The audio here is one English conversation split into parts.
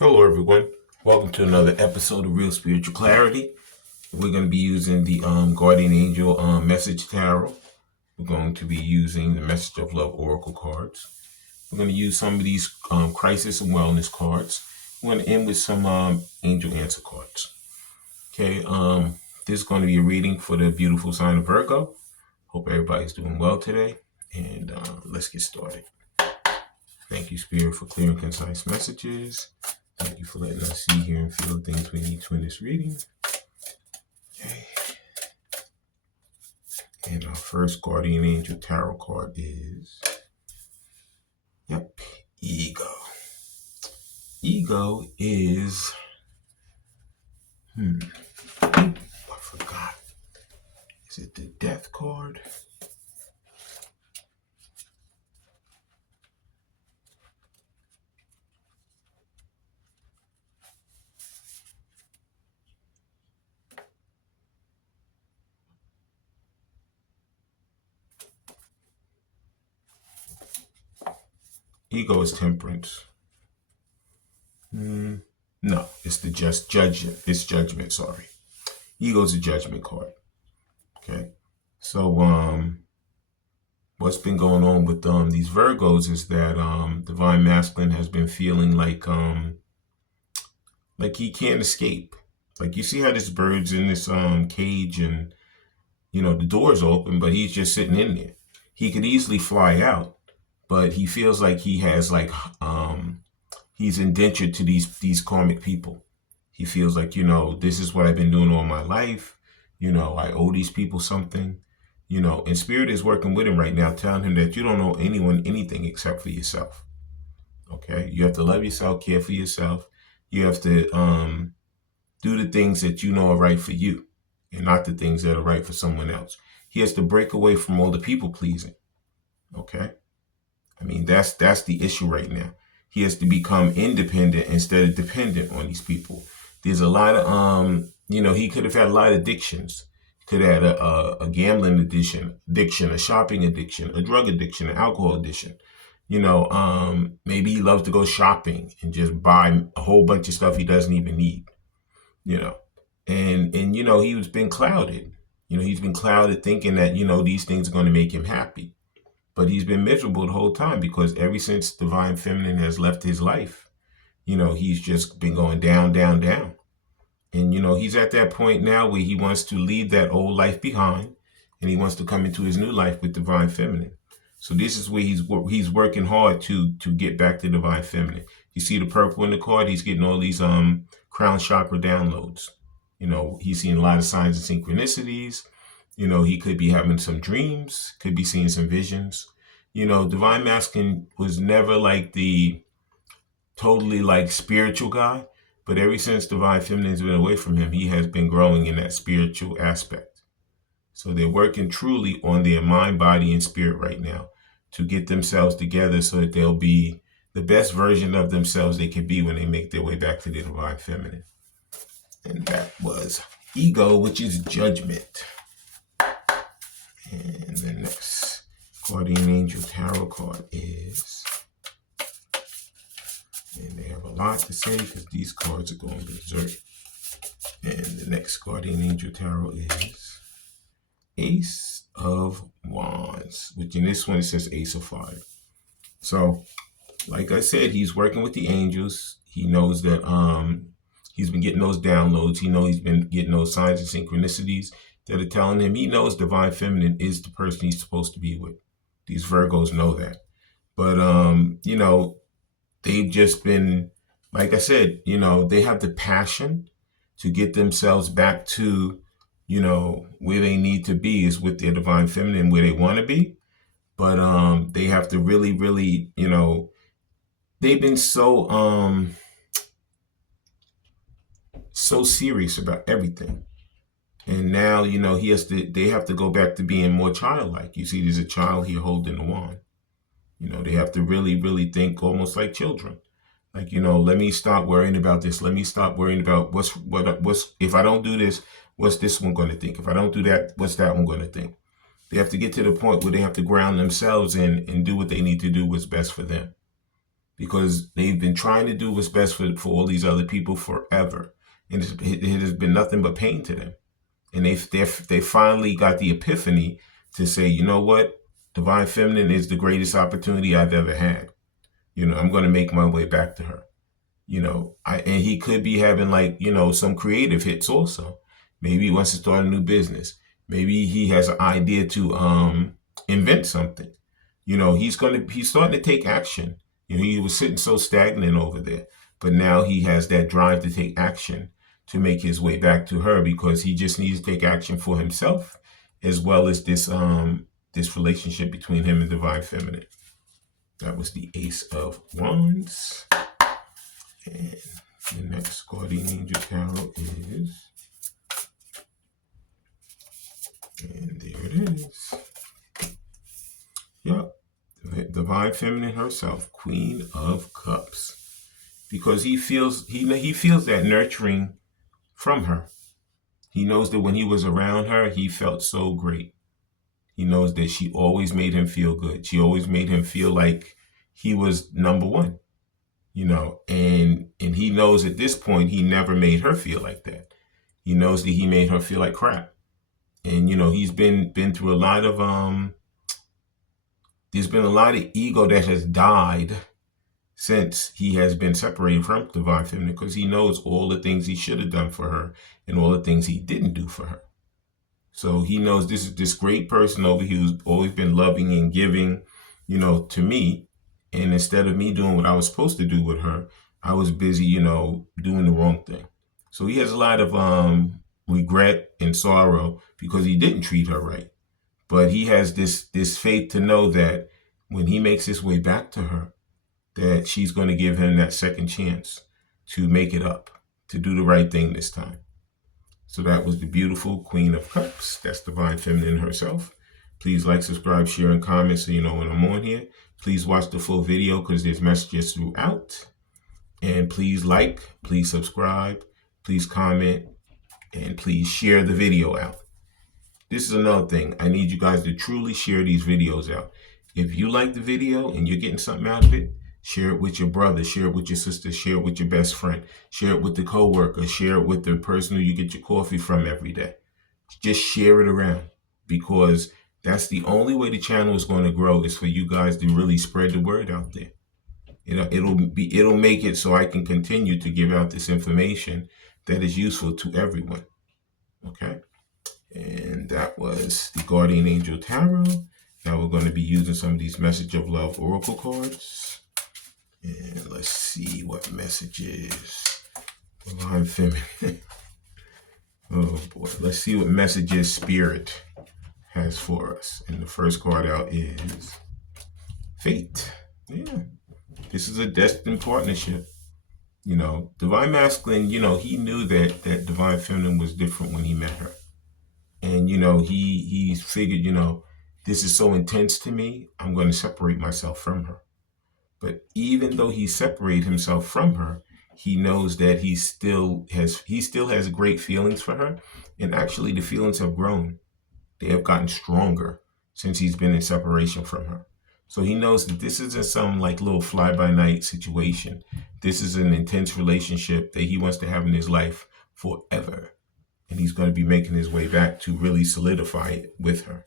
Hello, everyone. Welcome to another episode of Real Spiritual Clarity. We're going to be using the Guardian Angel Message Tarot. We're going to be using the Message of Love Oracle cards. We're going to use some of these Crisis and Wellness cards. We're going to end with some Angel Answer cards. Okay, this is going to be a reading for the beautiful sign of Virgo. Hope everybody's doing well today. And let's get started. Thank you, Spirit, for clear and concise messages. Thank you for letting us see, hear, and feel the things we need to in this reading. Okay. And our first Guardian Angel Tarot card is, Ego. Ego is, I forgot. Is it the Death card? Ego is Temperance. No, it's the Judgment. It's Judgment, sorry. Ego is a Judgment card. Okay. So, what's been going on with these Virgos is that Divine Masculine has been feeling like he can't escape. Like, you see how this bird's in this cage and, the door's open, but he's just sitting in there. He could easily fly out, but he feels like he has he's indentured to these karmic people. He feels like, this is what I've been doing all my life. I owe these people something. And Spirit is working with him right now, telling him that you don't owe anyone anything except for yourself. Okay? You have to love yourself, care for yourself. You have to do the things that you know are right for you and not the things that are right for someone else. He has to break away from all the people pleasing. Okay? I mean, that's the issue right now. He has to become independent instead of dependent on these people. There's a lot of, he could have had a lot of addictions. He could have had a gambling addiction, a shopping addiction, a drug addiction, an alcohol addiction. Maybe he loves to go shopping and just buy a whole bunch of stuff he doesn't even need, And he's been clouded. He's been clouded thinking that, these things are going to make him happy. But he's been miserable the whole time because ever since Divine Feminine has left his life, he's just been going down, down, down. And, he's at that point now where he wants to leave that old life behind and he wants to come into his new life with Divine Feminine. So this is where he's working hard to get back to Divine Feminine. You see the purple in the card, he's getting all these crown chakra downloads. He's seeing a lot of signs and synchronicities. He could be having some dreams, could be seeing some visions. Divine Masculine was never like the totally spiritual guy, but ever since Divine Feminine's been away from him, he has been growing in that spiritual aspect. So they're working truly on their mind, body, and spirit right now to get themselves together so that they'll be the best version of themselves they can be when they make their way back to the Divine Feminine. And that was Ego, which is Judgment. And the next Guardian Angel Tarot card is, and they have a lot to say because these cards are going berserk. And the next Guardian Angel Tarot is Ace of Wands, which in this one it says Ace of Fire. So, like I said, he's working with the angels. He knows that he's been getting those downloads. He knows he's been getting those signs and synchronicities that are telling him he knows Divine Feminine is the person he's supposed to be with. These Virgos know that. But, they've just been, like I said, they have the passion to get themselves back to, where they need to be is with their Divine Feminine, where they want to be. But they have to really, really, they've been so serious about everything. And now, they have to go back to being more childlike. You see, there's a child here holding the wand. They have to really, really think almost like children. Like, let me stop worrying about this. Let me stop worrying about what's, if I don't do this, what's this one going to think? If I don't do that, what's that one going to think? They have to get to the point where they have to ground themselves in and do what they need to do what's best for them. because they've been trying to do what's best for all these other people forever. And it has been nothing but pain to them. And they finally got the epiphany to say, you know what? Divine Feminine is the greatest opportunity I've ever had. I'm going to make my way back to her. And he could be having some creative hits also. Maybe he wants to start a new business. Maybe he has an idea to invent something. He's starting to take action. He was sitting so stagnant over there, but now he has that drive to take action to make his way back to her, because he just needs to take action for himself, as well as this relationship between him and Divine Feminine. That was the Ace of Wands. And the next guardian angel tarot is, and there it is. Yep, Divine Feminine herself, Queen of Cups, because he feels that nurturing from her. He knows that when he was around her, he felt so great. He knows that she always made him feel good. She always made him feel like he was number one. And he knows at this point he never made her feel like that. He knows that he made her feel like crap. And he's been through a lot of there's been a lot of ego that has died since he has been separated from Divine Feminine, because he knows all the things he should have done for her and all the things he didn't do for her. So he knows this is this great person over here who's always been loving and giving, to me. And instead of me doing what I was supposed to do with her, I was busy, doing the wrong thing. So he has a lot of regret and sorrow because he didn't treat her right. But he has this faith to know that when he makes his way back to her, that she's going to give him that second chance to make it up, to do the right thing this time. So that was the beautiful Queen of Cups. That's Divine Feminine herself. Please like, subscribe, share, and comment so you know when I'm on here. Please watch the full video because there's messages throughout. And please like, please subscribe, please comment, and please share the video out. This is another thing. I need you guys to truly share these videos out. If you like the video and you're getting something out of it, share it with your brother, share it with your sister, share it with your best friend, share it with the coworker, share it with the person who you get your coffee from every day. Just share it around, because that's the only way the channel is going to grow, is for you guys to really spread the word out there. It'll make it so I can continue to give out this information that is useful to everyone. Okay? And that was the Guardian Angel Tarot. Now we're going to be using some of these Message of Love Oracle cards. And let's see what messages Divine Feminine. Oh boy. Let's see what messages Spirit has for us. And the first card out is Fate. Yeah. This is a destined partnership. Divine Masculine, he knew that Divine Feminine was different when he met her. And, he figured, this is so intense to me, I'm going to separate myself from her. But even though he separated himself from her, he knows that he still has great feelings for her. And actually the feelings have grown. They have gotten stronger since he's been in separation from her. So he knows that this isn't some little fly-by-night situation. This is an intense relationship that he wants to have in his life forever. And he's going to be making his way back to really solidify it with her.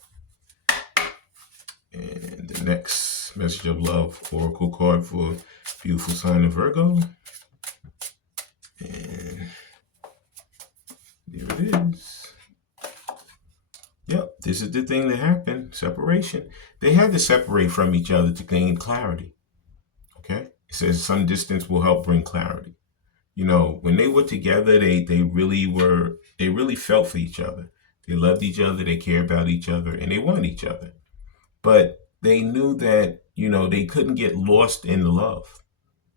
And the next Message of Love Oracle card for beautiful sign of Virgo. And there it is. Yep, this is the thing that happened. Separation. They had to separate from each other to gain clarity. Okay? It says some distance will help bring clarity. When they were together, they really felt for each other. They loved each other, they cared about each other, and they wanted each other. But they knew that, they couldn't get lost in the love.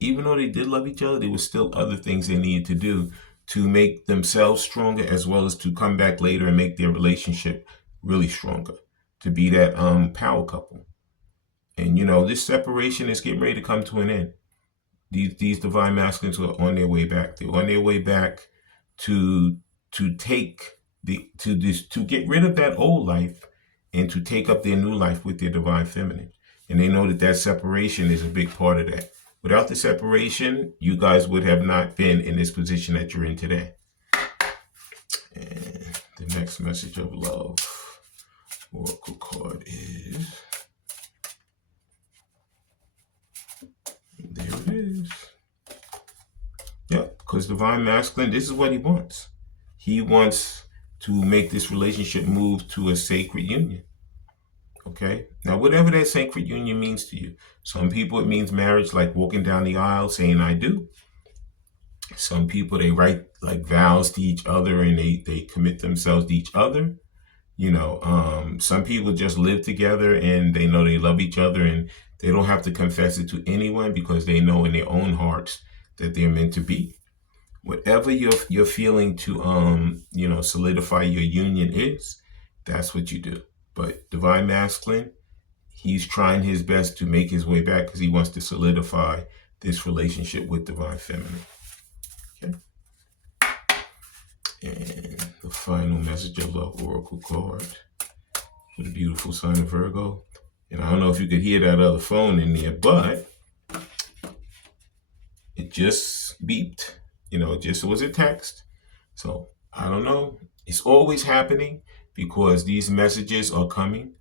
Even though they did love each other, there were still other things they needed to do to make themselves stronger, as well as to come back later and make their relationship really stronger, to be that power couple. And, this separation is getting ready to come to an end. These Divine Masculines are on their way back. They're on their way back to get rid of that old life and to take up their new life with their Divine Feminine. And they know that separation is a big part of that. Without the separation, you guys would have not been in this position that you're in today. And the next message of love oracle card is, there it is. Yeah, because divine masculine, this is what he wants. He wants to make this relationship move to a sacred union. Okay, now whatever that sacred union means to you. Some people it means marriage, like walking down the aisle saying I do. Some people they write like vows to each other and they commit themselves to each other. Some people just live together and they know they love each other and they don't have to confess it to anyone because they know in their own hearts that they're meant to be. Whatever you're feeling to solidify your union is, that's what you do. But divine masculine, he's trying his best to make his way back because he wants to solidify this relationship with divine feminine. Okay. And the final message of love oracle card for the beautiful sign of Virgo. And I don't know if you could hear that other phone in there, but it just beeped. It just was a text. So I don't know. It's always happening because these messages are coming.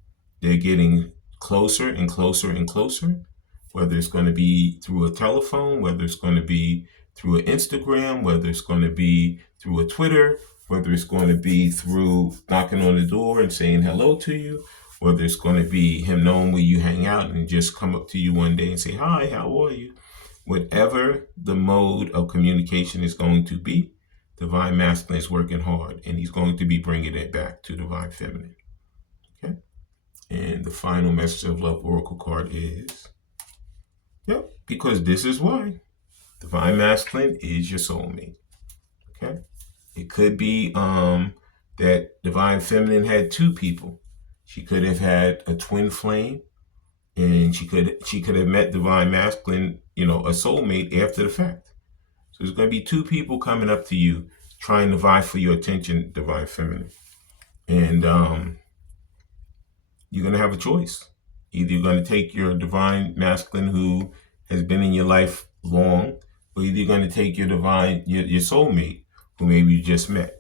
They're getting closer and closer and closer, whether it's going to be through a telephone, whether it's going to be through an Instagram, whether it's going to be through a Twitter, whether it's going to be through knocking on the door and saying hello to you, whether it's going to be him knowing where you hang out and just come up to you one day and say, hi, how are you? Whatever the mode of communication is going to be, divine masculine is working hard and he's going to be bringing it back to divine feminine. Okay. And the final message of love oracle card is, because this is why divine masculine is your soulmate. Okay. It could be that divine feminine had two people. She could have had a twin flame, and she could have met divine masculine, a soulmate after the fact. So there's going to be two people coming up to you trying to vie for your attention, divine feminine. And you're going to have a choice. Either you're going to take your divine masculine who has been in your life long, or either you're going to take your your soulmate who maybe you just met.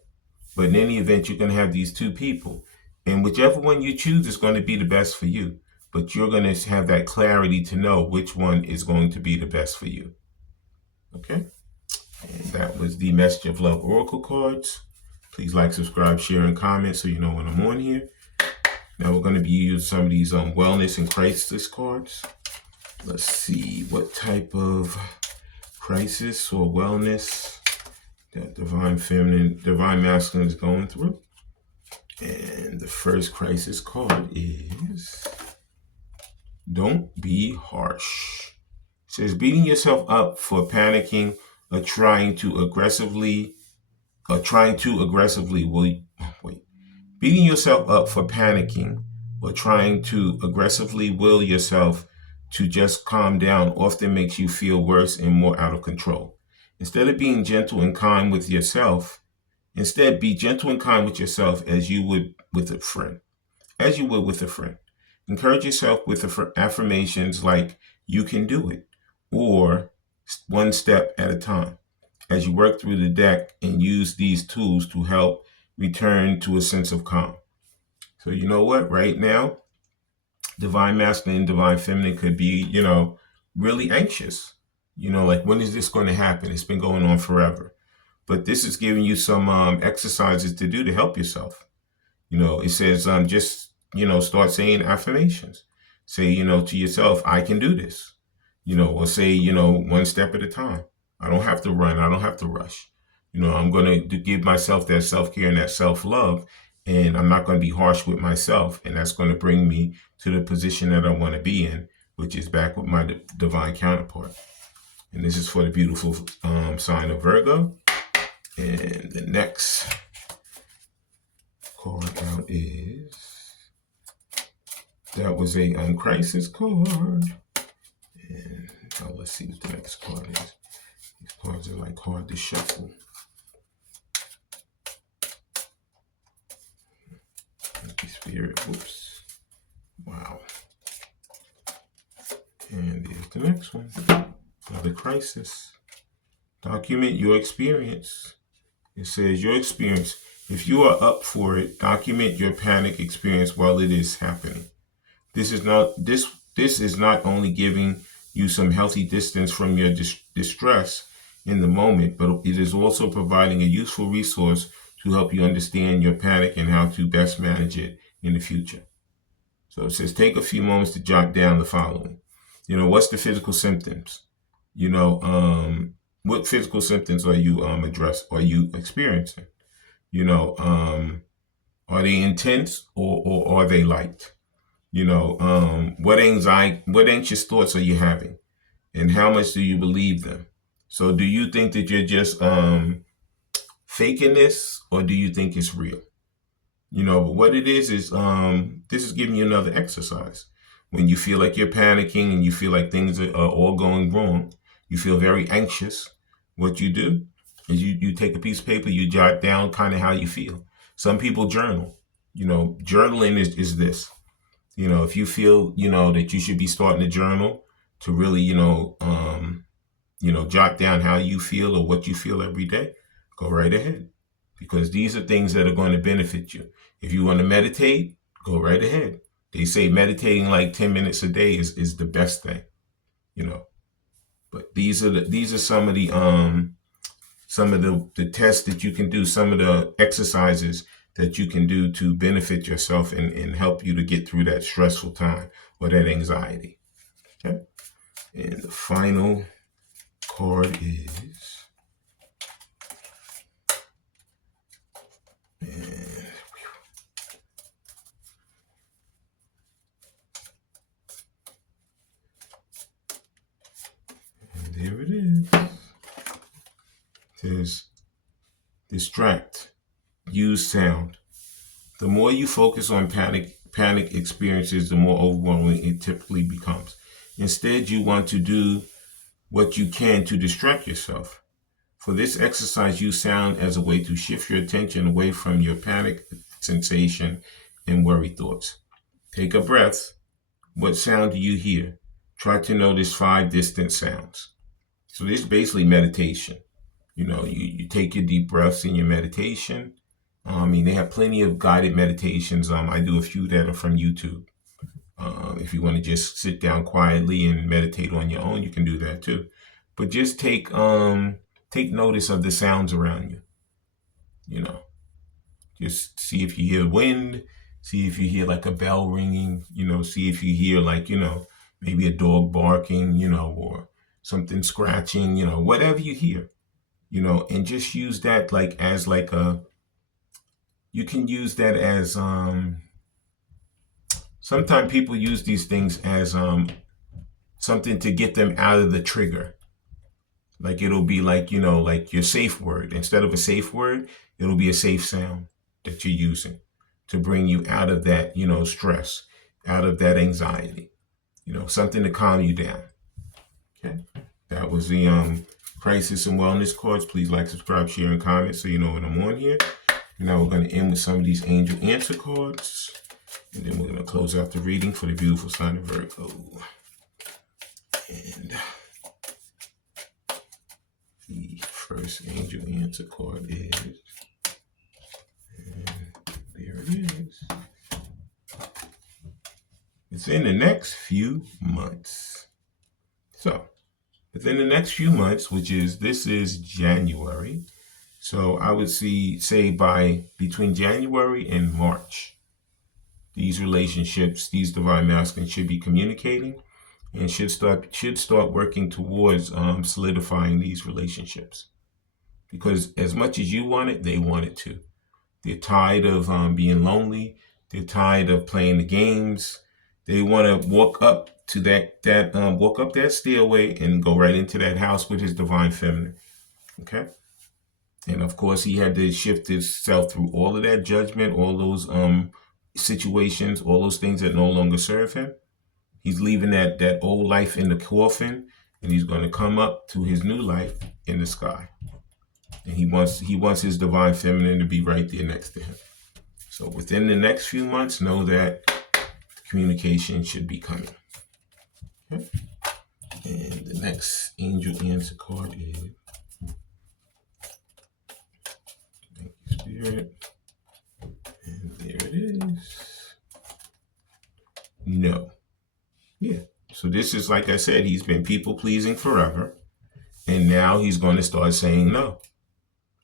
But in any event, you're going to have these two people. And whichever one you choose is going to be the best for you. But you're going to have that clarity to know which one is going to be the best for you. Okay? And that was the message of love oracle cards. Please like, subscribe, share, and comment so you know when I'm on here. Now we're going to be using some of these wellness and crisis cards. Let's see what type of crisis or wellness that divine masculine is going through. And the first crisis card is don't be harsh. It says beating yourself up for panicking or trying to aggressively beating yourself up for panicking or trying to aggressively will yourself to just calm down often makes you feel worse and more out of control. Instead of being gentle and kind with yourself, instead be gentle and kind with yourself as you would with a friend. Encourage yourself with affirmations like you can do it or one step at a time as you work through the deck and use these tools to help return to a sense of calm. So you know what? Right now, divine masculine and divine feminine could be, really anxious. Like when is this going to happen? It's been going on forever. But this is giving you some exercises to do to help yourself. It says just, start saying affirmations. Say, to yourself, I can do this. Or say, one step at a time. I don't have to run. I don't have to rush. I'm going to give myself that self-care and that self-love. And I'm not going to be harsh with myself. And that's going to bring me to the position that I want to be in, which is back with my divine counterpart. And this is for the beautiful sign of Virgo. And the next card out is, that was a crisis card. And now let's see what the next card is. These cards are like hard to shuffle. Spirit, whoops. Wow. And here's the next one. Another crisis. Document your experience. It says your experience. If you are up for it, document your panic experience while it is happening. This is not only giving you some healthy distance from your distress in the moment, but it is also providing a useful resource to help you understand your panic and how to best manage it in the future. So it says take a few moments to jot down the following. What's the physical symptoms? What physical symptoms are you experiencing? Are they intense or are they light? What anxious thoughts are you having, and how much do you believe them? So do you think that you're just faking this, or do you think it's real? But what it is this is giving you another exercise. When you feel like you're panicking and you feel like things are all going wrong, you feel very anxious, what you do is you take a piece of paper, you jot down kind of how you feel. Some people journal. Journaling is this. If you feel, that you should be starting a journal to really, jot down how you feel or what you feel every day, go right ahead. Because these are things that are going to benefit you. If you want to meditate, go right ahead. They say meditating like 10 minutes a day is the best thing, But these are some of the tests that you can do, some of the exercises that you can do to benefit yourself and help you to get through that stressful time or that anxiety. Okay. And the final card is, and there it is. It says, distract, use sound. The more you focus on panic experiences, the more overwhelming it typically becomes. Instead, you want to do what you can to distract yourself. For this exercise, use sound as a way to shift your attention away from your panic sensation and worry thoughts. Take a breath. What sound do you hear? Try to notice 5 distant sounds. So this is basically meditation. You take your deep breaths in your meditation. They have plenty of guided meditations. I do a few that are from YouTube. If you want to just sit down quietly and meditate on your own, you can do that too. But just take notice of the sounds around you. Just see if you hear wind, see if you hear like a bell ringing, see if you hear like, maybe a dog barking, or something scratching, whatever you hear, and just use that like as like you can use that as sometimes people use these things as something to get them out of the trigger. Like it'll be like, like your safe word. Instead of a safe word, it'll be a safe sound that you're using to bring you out of that, stress, out of that anxiety, something to calm you down. Okay. That was the crisis and wellness cards. Please like, subscribe, share, and comment so you know when I'm on here. And now we're going to end with some of these angel answer cards. And then we're going to close out the reading for the beautiful sign of Virgo. And the first angel answer card is, and there it is. It's in the next few months. So, within the next few months, this is January. So I would say by between January and March, these relationships, these divine masculines should be communicating and should start working towards solidifying these relationships. Because as much as you want it, they want it too. They're tired of being lonely. They're tired of playing the games. They want to walk up to walk up that stairway and go right into that house with his divine feminine. Okay. And of course, he had to shift himself through all of that judgment, all those situations, all those things that no longer serve him. He's leaving that old life in the coffin, and he's going to come up to his new life in the sky. And he wants his divine feminine to be right there next to him. So within the next few months, know that communication should be coming. Okay. And the next angel answer card is, thank you, Spirit. And there it is. No. Yeah. So this is, like I said, he's been people pleasing forever. And now he's going to start saying no.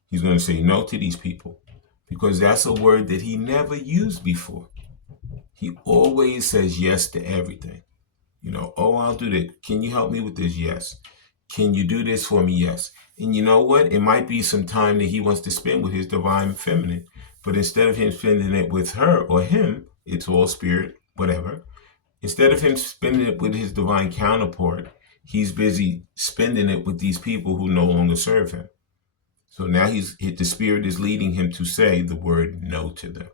He's going to say no to these people because that's a word that he never used before. He always says yes to everything. You know, oh, I'll do that. Can you help me with this? Yes. Can you do this for me? Yes. And you know what? It might be some time that he wants to spend with his divine feminine. But instead of him spending it with her or him, it's all spirit, whatever. Instead of him spending it with his divine counterpart, he's busy spending it with these people who no longer serve him. So now the spirit is leading him to say the word no to them.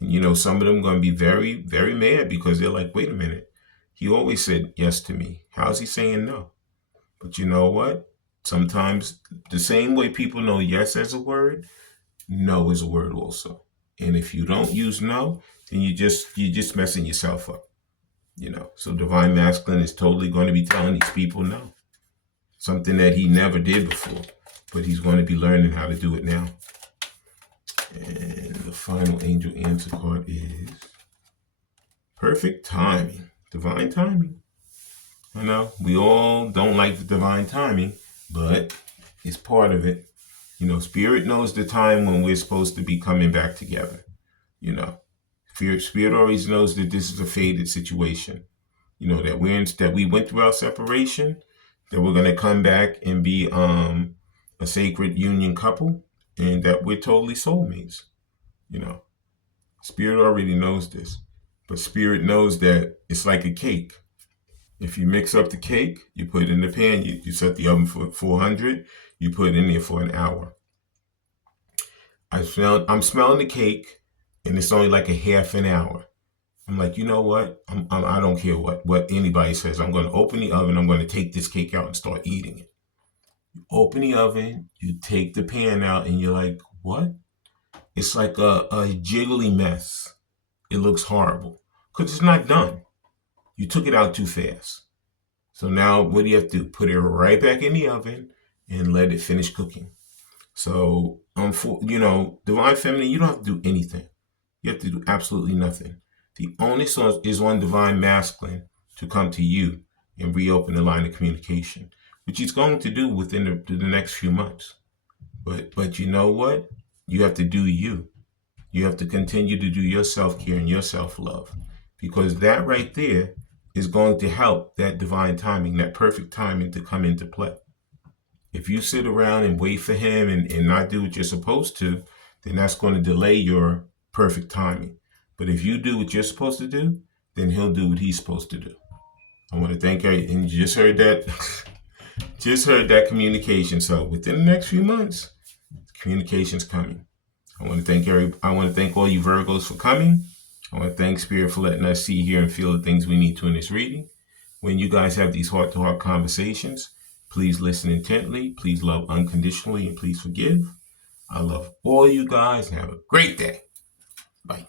And you know, some of them are going to be very, very mad because they're like, wait a minute. He always said yes to me. How's he saying no? But you know what? Sometimes the same way people know yes as a word, no is a word also. And if you don't use no, then you're just messing yourself up. You know, so divine masculine is totally going to be telling these people no. Something that he never did before, but he's going to be learning how to do it now. And the final angel answer card is perfect timing, divine timing. I know we all don't like the divine timing, but it's part of it. You know, spirit knows the time when we're supposed to be coming back together. You know, spirit always knows that this is a fated situation. You know, that we went through our separation, that we're going to come back and be a sacred union couple, and that we're totally soulmates. You know, spirit already knows this, but spirit knows that it's like a cake. If you mix up the cake, you put it in the pan, you set the oven for 400, you put it in there for an hour. I'm smelling the cake, and it's only like a half an hour. I'm like, you know what? I don't care what anybody says. I'm going to open the oven. I'm going to take this cake out and start eating it. You open the oven, you take the pan out, and you're like, what? It's like a jiggly mess. It looks horrible because it's not done. You took it out too fast. So now what do you have to do? Put it right back in the oven and let it finish cooking. So, divine feminine, you don't have to do anything. You have to do absolutely nothing. The only source is one divine masculine to come to you and reopen the line of communication, which he's going to do within the next few months. But you know what? You have to do you. You have to continue to do your self-care and your self-love, because that right there is going to help that divine timing, that perfect timing to come into play. If you sit around and wait for him and not do what you're supposed to, then that's going to delay your perfect timing. But if you do what you're supposed to do, then he'll do what he's supposed to do. I want to thank you. And you just heard that, communication. So within the next few months, communication's coming. I want to thank all you Virgos for coming. I want to thank Spirit for letting us see, hear, and feel the things we need to in this reading. When you guys have these heart-to-heart conversations, please listen intently, please love unconditionally, and please forgive. I love all you guys, and have a great day. Bye.